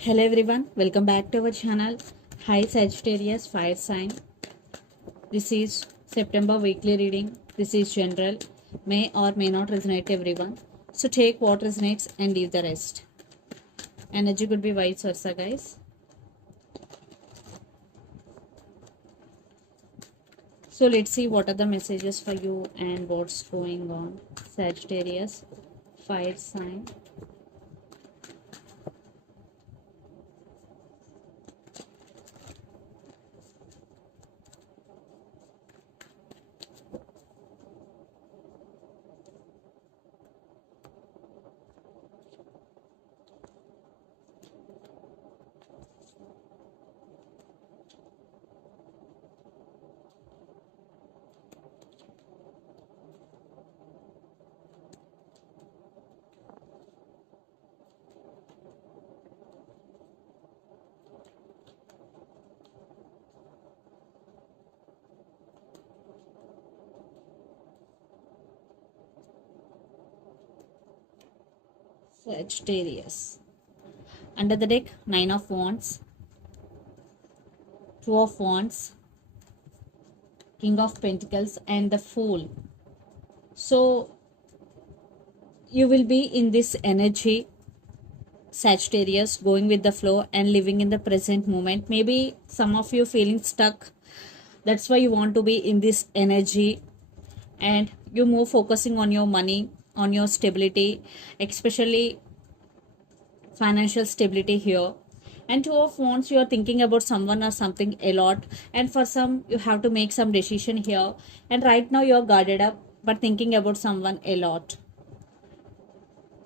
Hello everyone, welcome back to our channel. Hi Sagittarius fire sign. This is September weekly reading. This is general, may or may not resonate everyone. So take what resonates and leave the rest. Energy could be vice versa, guys. So let's see what are the messages for you and what's going on. Sagittarius fire sign. Sagittarius. Under the deck, 9 of Wands, 2 of Wands, King of Pentacles and the Fool. So you will be in this energy, Sagittarius, going with the flow and living in the present moment. Maybe some of you feeling stuck. That's why you want to be in this energy and you move focusing on your money, on your stability, especially financial stability here. And 2 of Wands, you are thinking about someone or something a lot, and for some you have to make some decision here, and right now you're guarded up but thinking about someone a lot.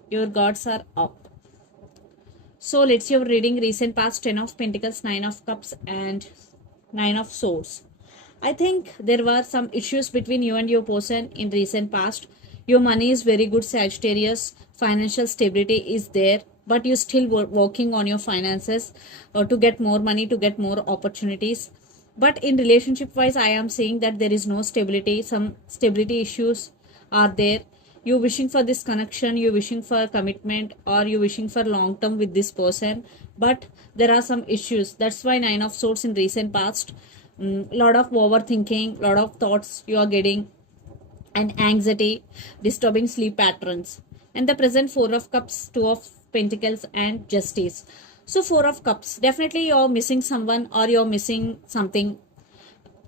Your guards are up. So let's see our reading recent past. 10 of Pentacles, 9 of Cups and 9 of Swords. I think there were some issues between you and your person in recent past. Your money is very good, Sagittarius. Financial stability is there, but you're still working on your finances to get more money, to get more opportunities. But in relationship wise, I am saying that there is no stability. Some stability issues are there. You wishing for this connection, you wishing for commitment, or you wishing for long term with this person, but there are some issues. That's why 9 of Swords in recent past. Lot of overthinking, lot of thoughts you are getting, and anxiety, disturbing sleep patterns. And the present 4 of Cups, 2 of Pentacles and Justice. So 4 of Cups, definitely you're missing someone or you're missing something,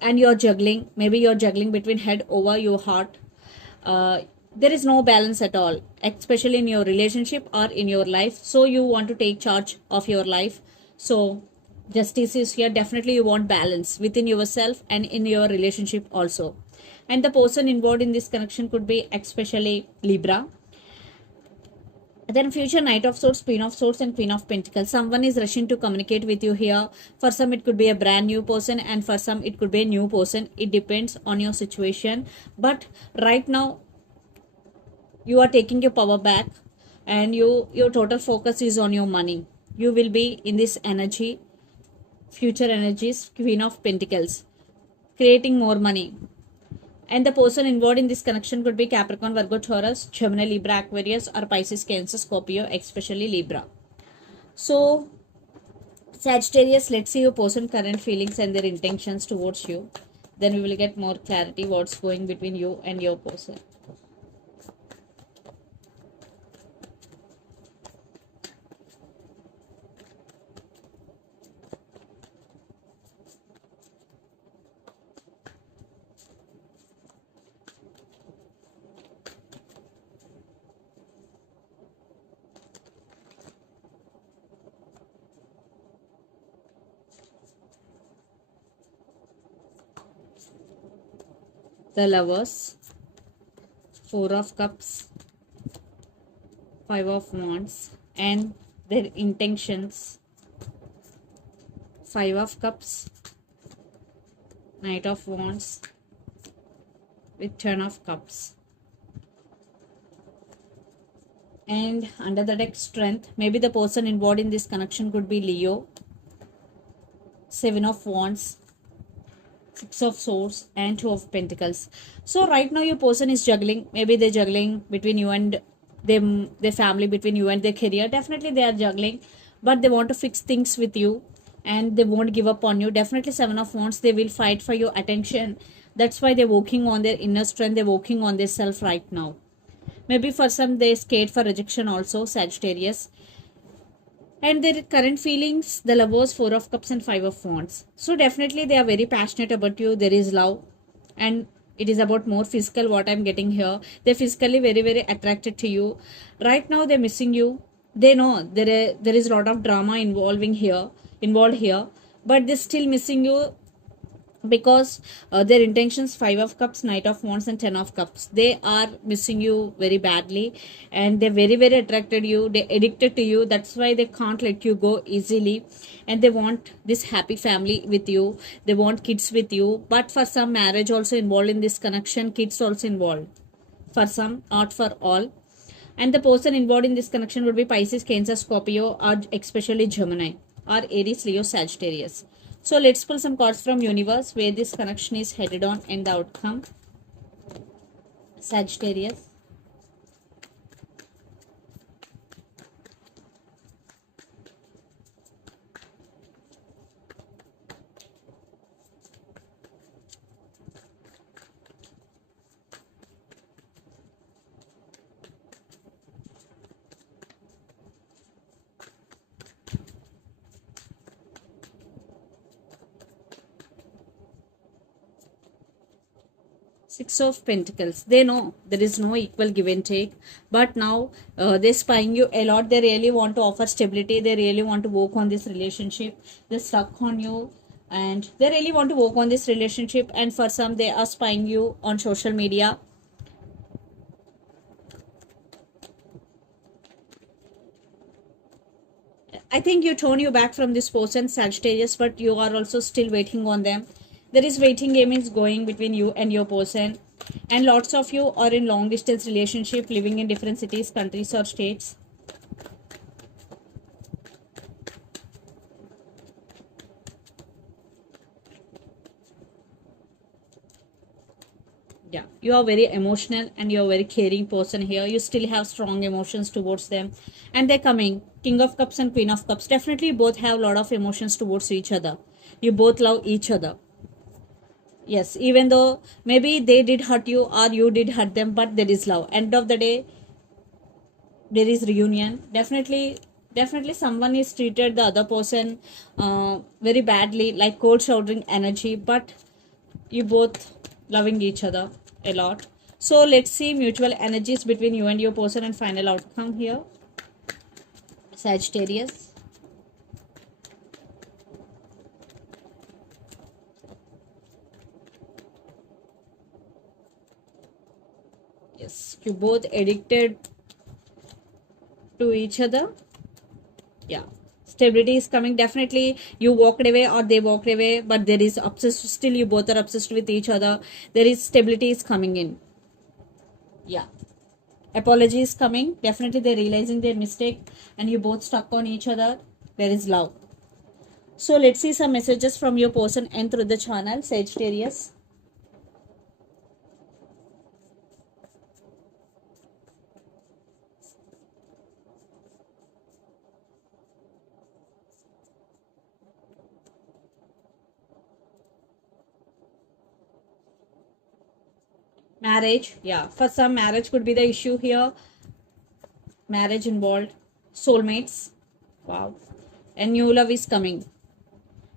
and you're juggling. Maybe you're juggling between head over your heart. There is no balance at all, especially in your relationship or in your life. So you want to take charge of your life. So justice is here. Definitely you want balance within yourself and in your relationship also. And the person involved in this connection could be especially Libra. Then future Knight of Swords, Queen of Swords and Queen of Pentacles. Someone is rushing to communicate with you here. For some it could be a brand new person, and for some it could be a new person. It depends on your situation. But right now you are taking your power back, and your total focus is on your money. You will be in this energy, future energies, Queen of Pentacles, creating more money. And the person involved in this connection could be Capricorn, Virgo, Taurus, Gemini, Libra, Aquarius, or Pisces, Cancer, Scorpio, especially Libra. So, Sagittarius, let's see your person current feelings and their intentions towards you. Then we will get more clarity what's going between you and your person. The Lovers, 4 of Cups, 5 of Wands and their intentions, 5 of Cups, Knight of Wands with 10 of Cups. And under the deck, Strength. Maybe the person involved in this connection could be Leo, 7 of Wands, 6 of Swords and 2 of Pentacles. So right now your person is juggling. Maybe they're juggling between you and them, their family, between you and their career. Definitely they are juggling, but they want to fix things with you and they won't give up on you. Definitely Seven of Wands, they will fight for your attention. That's why they're working on their inner strength, they're working on their self right now. Maybe for some they're scared for rejection also, Sagittarius. And their current feelings, the Lovers, Four of Cups and Five of Wands. So definitely they are very passionate about you. There is love, and it is about more physical, what I'm getting here. They're physically very very attracted to you right now. They're missing you. They know there is a lot of drama involved here, but they're still missing you because their intentions, Five of Cups, Knight of Wands and Ten of Cups, they are missing you very badly, and they're very very attracted you, they addicted to you. That's why they can't let you go easily, and they want this happy family with you, they want kids with you. But for some, marriage also involved in this connection, kids also involved for some, not for all. And the person involved in this connection would be Pisces, Cancer, Scorpio, or especially Gemini, or Aries, Leo, Sagittarius. So let's pull some cards from universe where this connection is headed on and the outcome. Sagittarius. Six of Pentacles. They know there is no equal give and take, but now they're spying you a lot. They really want to offer stability. They really want to work on this relationship. They're stuck on you, and they really want to work on this relationship. And for some, they are spying you on social media. I think you turn you back from this person, Sagittarius, but you are also still waiting on them. There is waiting game is going between you and your person, and lots of you are in long distance relationship, living in different cities, countries or states. Yeah, you are very emotional and you are very caring person here. You still have strong emotions towards them, and they're coming. King of Cups and Queen of Cups, definitely both have a lot of emotions towards each other. You both love each other. Yes, even though maybe they did hurt you or you did hurt them, but there is love. End of the day, there is reunion. Definitely someone is treated the other person very badly, like cold shouldering energy, but you both loving each other a lot. So let's see mutual energies between you and your person and final outcome here. Sagittarius. Yes, you both addicted to each other. Yeah, stability is coming. Definitely you walked away or they walked away, but there is obsessed, still you both are obsessed with each other. There is stability is coming in. Yeah, apology is coming. Definitely they're realizing their mistake and you both stuck on each other. There is love. So let's see some messages from your person and through the channel, Sagittarius. Marriage, yeah, for some marriage could be the issue here. Marriage involved. Soulmates, wow, and new love is coming.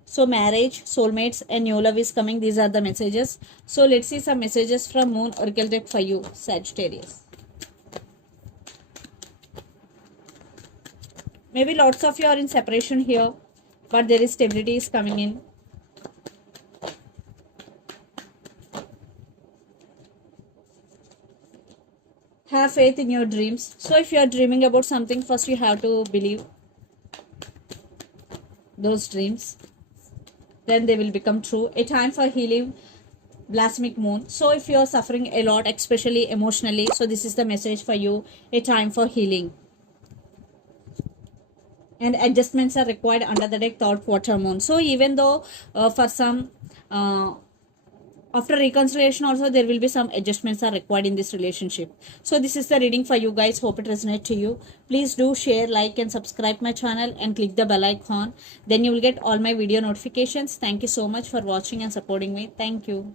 So marriage, soulmates and new love is coming. These are the messages. So let's see some messages from Moon Oracle deck for you, Sagittarius. Maybe lots of you are in separation here, but there is stability is coming in. Have faith in your dreams. So if you are dreaming about something, first you have to believe those dreams, then they will become true. A time for healing, Blasphemic Moon. So if you are suffering a lot, especially emotionally, so this is the message for you. A time for healing, and adjustments are required under the deck, third quarter moon. So even though for some After reconciliation also, there will be some adjustments are required in this relationship. So this is the reading for you guys. Hope it resonates to you. Please do share, like and subscribe my channel and click the bell icon. Then you will get all my video notifications. Thank you so much for watching and supporting me. Thank you.